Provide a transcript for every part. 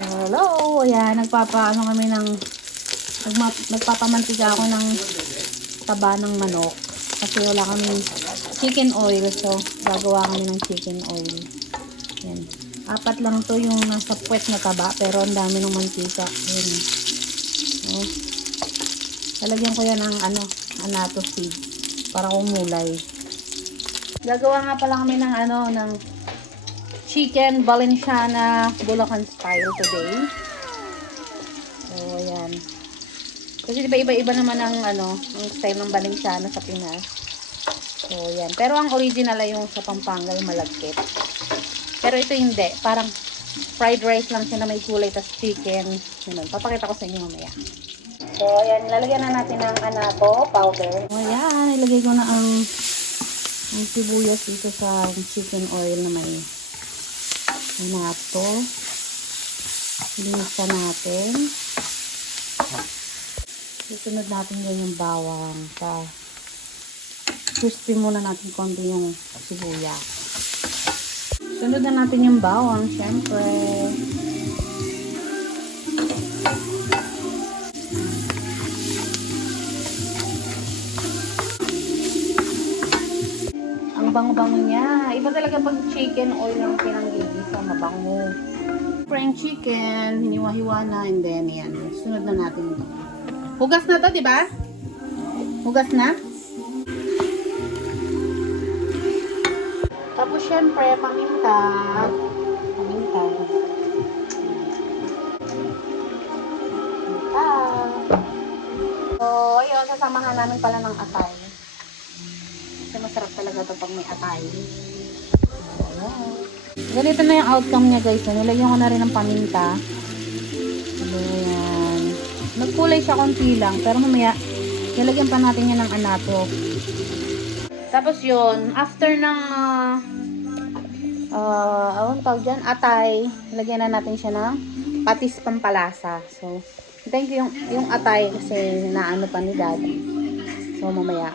Hello! Ayan, nagpapaano kami ng nagma, nagpapamantika ako ng taba ng manok. Kasi wala kami chicken oil. So, gagawa kami ng chicken oil. Ayan. Apat lang to yung nasa puwet na taba. Pero ang dami ng mantika. Ayan. Oh. Lalagyan ko yan ng ano, anato seed. Para kumulay. Gagawa nga pala kami ng ano, ng chicken Valenciana Bulacan style today. So, ayan. Kasi diba iba-iba naman ang ano, ang style ng Valenciana sa Pinas. So, ayan. Pero ang original ay yung sa Pampanga, yung malagkit. Pero ito hindi. Parang fried rice lang siya na may kulay, tas chicken. Ganun. Papakita ko sa inyo mamaya. So, ayan. Lalagyan na natin ng anato powder. So, ayan. Ilagay ko na ang ang sibuyas dito sa chicken oil na may anato. Linisa natin. Susunod natin yun yung bawang. Pa crispy muna natin konti yung sibuyas. Sunod na natin yung bawang, syempre. Ang bango-bango niya. Iba talaga pag chicken oil yung pinanggigisa, mabango. Frying chicken, hiniwa-hiwa na, and then yan. Sunod na natin ito. Hugas na to, di ba? Hugas na? Tapos syempre, paminta. Paminta. Paminta. So, ayun, sasamahan namin pala ng atay. Kasi masarap talaga to pag may atay. Ayan. Ganito na yung outcome niya guys. Nilagyan ko na rin ng paminta. Ayan. Nagkulay siya konti lang. Pero mamaya, nilagyan pa natin yan ng anato. Tapos yun, after ng uh, uh, awang tawag dyan, atay, lagyan na natin siya ng patis pampalasa. So, thank you yung, yung atay kasi naano pa ni daddy. So, mamaya.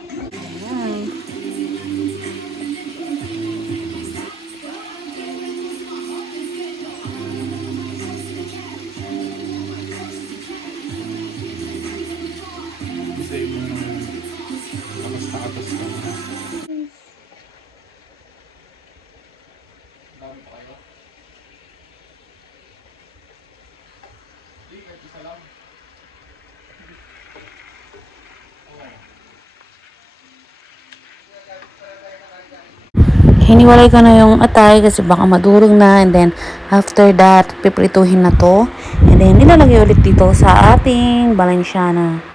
Hiniwalay ko na yung atay kasi baka madurog na and then after that piprituhin na to and then ilalagay ulit dito sa ating balansyana.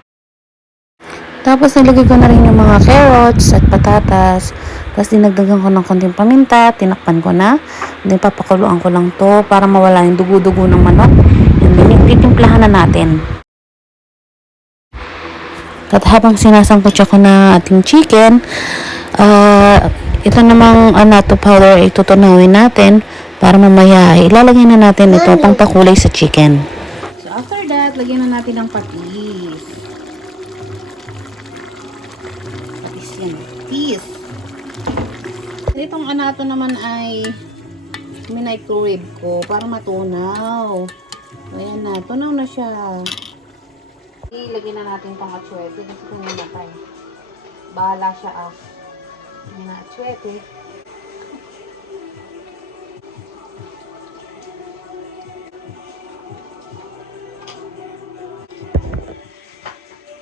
Tapos nilagay ko na rin yung mga carrots at patatas. Tapos dinagdagan ko ng konting paminta, tinakpan ko na. And then papakuluan ko lang to para mawala yung dugo-dugo ng manok. And then titimplahan na natin. At habang sinasangkot ko na ating chicken, ah ito namang anato powder ay tutunawin natin para mamaya ay ilalagay na natin ito pang pakulay sa chicken. So, after that, lagyan na natin ng patis. Patis yan. Patis. Itong anato naman ay minicrowave ko para matunaw. Ayan na. Tunaw na siya. Ilagyan na natin pang atsuete kasi kung namatay. Bahala siya ah. Ayan na atsuete.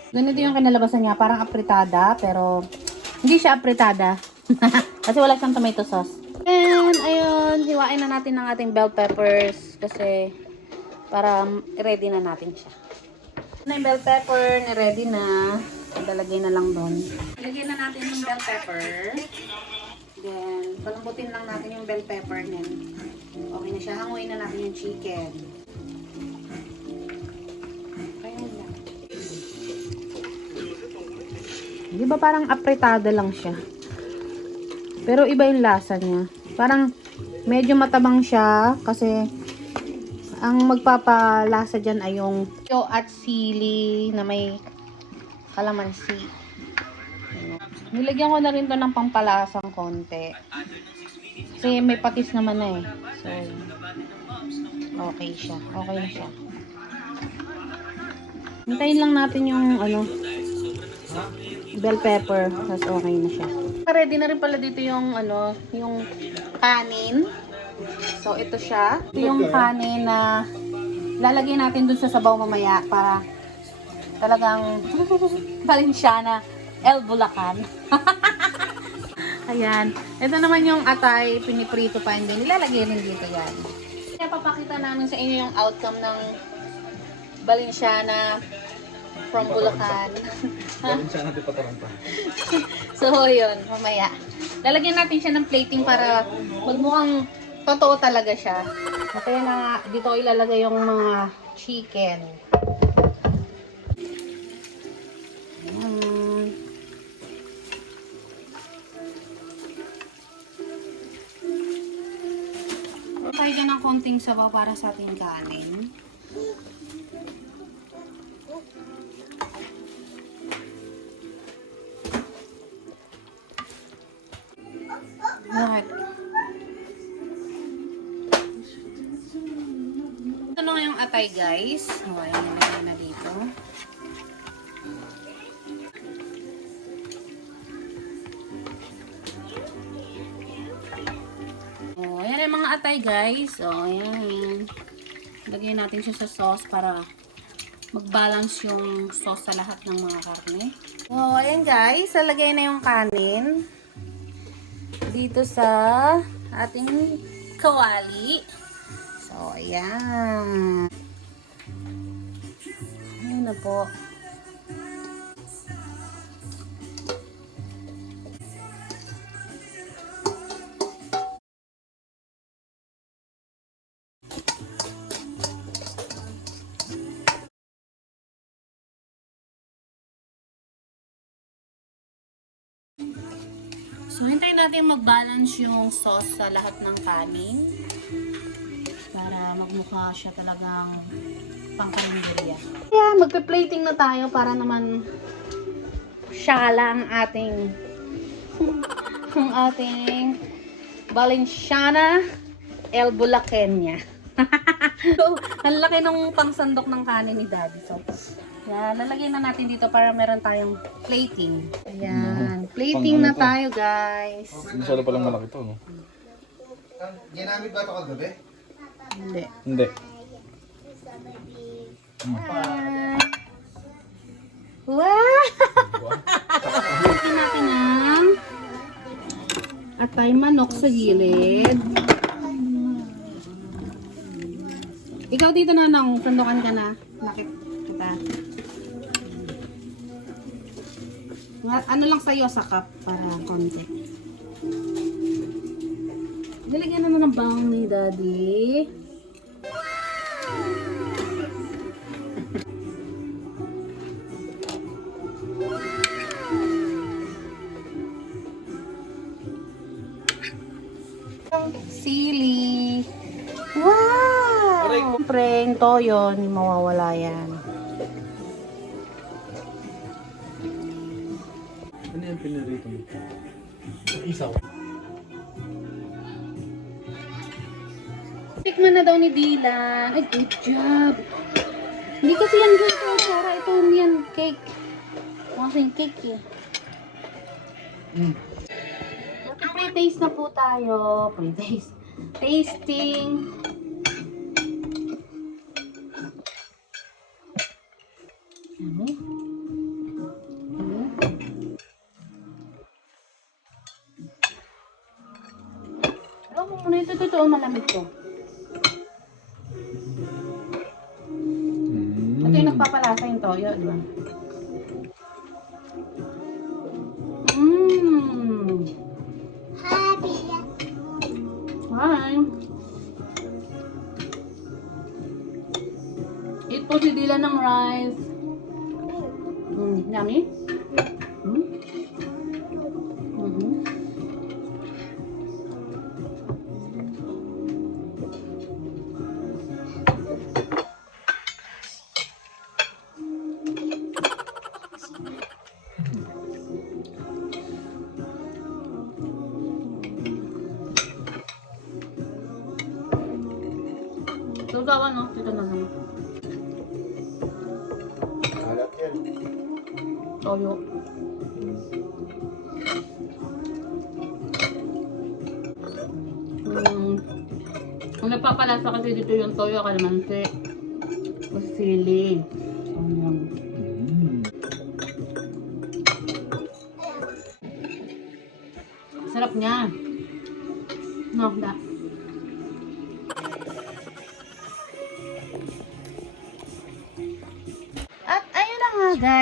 Ganito yung kinalabasan niya, parang apritada, pero hindi siya apritada. kasi wala siyang tomato sauce. And, ayun, hiwain na natin ng ating bell peppers kasi para ready na natin siya. Na yung bell pepper, ready na. Dalagay na lang doon. Lagyan na natin yung bell pepper. Then, palambutin lang natin yung bell pepper niyan. Okay na siya. Hanguin na natin yung chicken. Ayun lang. Di ba parang apretada lang siya? Pero iba yung lasa niya. Parang medyo matabang siya kasi ang magpapalasa dyan ay yung yo at sili na may kalamansi. Nilagyan ko na rin to ng pampalasang konti. Kasi may patis naman na eh. So, okay siya. Okay na siya. Hintayin lang natin yung ano, bell pepper. Tapos okay na siya. Ready na rin pala dito yung ano, yung kanin. So, ito siya. Ito yung kanin na lalagay natin dun sa sabaw mamaya para talagang Valenciana El Bulacan. Ayan. Ito naman yung atay, piniprito pa, then nilalagay rin dito yan. Kaya papakita namin sa inyo yung outcome ng Valenciana from Bulacan. Gawin siya natin pataranta. so, yun, mamaya. Lalagyan natin siya ng plating para magmukhang totoo talaga siya. At yun na dito ilalagay yung mga chicken. Konting sabaw para sa ating kanin. Bakit? Ito na yung atay guys. O, Yung mga atay guys. O, ayan. Lagyan natin siya sa sauce para mag-balance yung sauce sa lahat ng mga karne. O, ayan guys. Lalagay na yung kanin dito sa ating kawali. So, ayan. Ayan na po. Natin mag-balance yung sauce sa lahat ng kanin. Para magmukha siya talagang pangkalinderya. Kaya, magpe-plating na tayo para naman syala ang ating ang ating Valenciana El Bulaqueña. so, ang laki ng pangsandok ng kanin ni Daddy. So, yan, lalagyan na natin dito para meron tayong plating. Ayan, plating na tayo guys. Masyado palang malaki to, no? Ginamit ba ito kagabi? Hindi. Hindi. Wow! Lagyan natin ng atay manok sa gilid. Ikaw dito na nang sandukan ka na. Nakit kita. Ano lang sa'yo sa cup para konti. Nilagyan na na ng bawang ni daddy. Sili. Wow! Siyempre, yung toyo, hindi mawawala yan. Yung pinarito mo? Isaw. Tikman na daw ni Dylan. Ay, good job. Hindi kasi yan ganito. Sara, ito yan cake. Kasi cake eh. Mm. Pre-taste na po tayo. Pre-taste. Tasting. Totoo malamig to. Ito yung nagpapalasa yung toyo, di ba? Mmm. Hi. Eat po si Dylan ng rice. Mm, yummy? Lugawan, no? Dito na lang. Alat yan. Toyo. Mm. Ang nagpapalasa kasi dito yung toyo, kalamansi. Sili. Sayang. Sarap niya. No, da.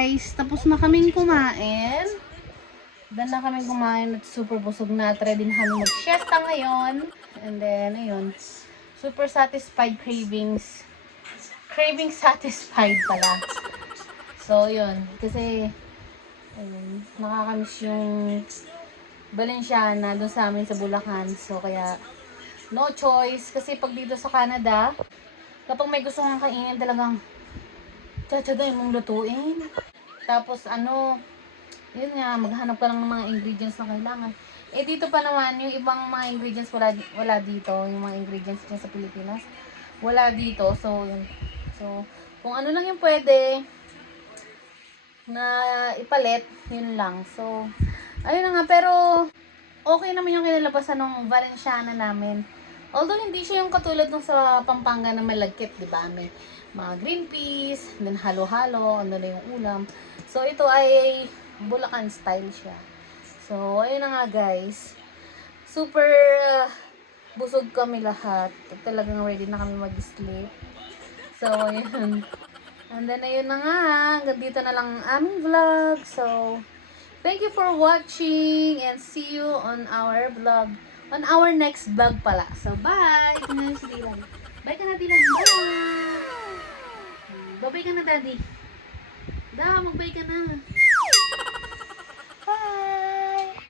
Guys, tapos na kaming kumain. Dan na kaming kumain at super busog na at ready na kami mag-siesta ngayon. And then, ayun, super satisfied cravings. Craving satisfied pala. So, yun. Kasi, ayun, nakakamiss yung Balenciana doon sa amin sa Bulacan. So, kaya, no choice. Kasi pag dito sa Canada, kapag may gusto kang kainin talagang tsatsagay mong lutuin. Tapos ano, yun nga, maghanap ka lang ng mga ingredients na kailangan. Eh dito pa naman, yung ibang mga ingredients wala, wala dito. Yung mga ingredients dyan sa Pilipinas, wala dito. So, yun. So, kung ano lang yung pwede na ipalit, yun lang. So, ayun na nga. Pero, okay naman yung kinalabasan ng Valenciana namin. Although hindi siya yung katulad ng sa Pampanga na malagkit, di ba? May mga green peas, then halo-halo, ano na yung ulam. So, ito ay Bulacan style siya. So, ayun na nga guys. Super uh, busog kami lahat. Talagang ready na kami mag-sleep. So, ayun. And then, ayun na nga. Hanggang dito na lang ang aming vlog. So, thank you for watching and see you on our vlog. On our next vlog pala. So, bye! Ito na yung si Dylan. Bye ka na, Dylan. Bye! Bye-bye ka na, Daddy. Da, mag-bye ka na.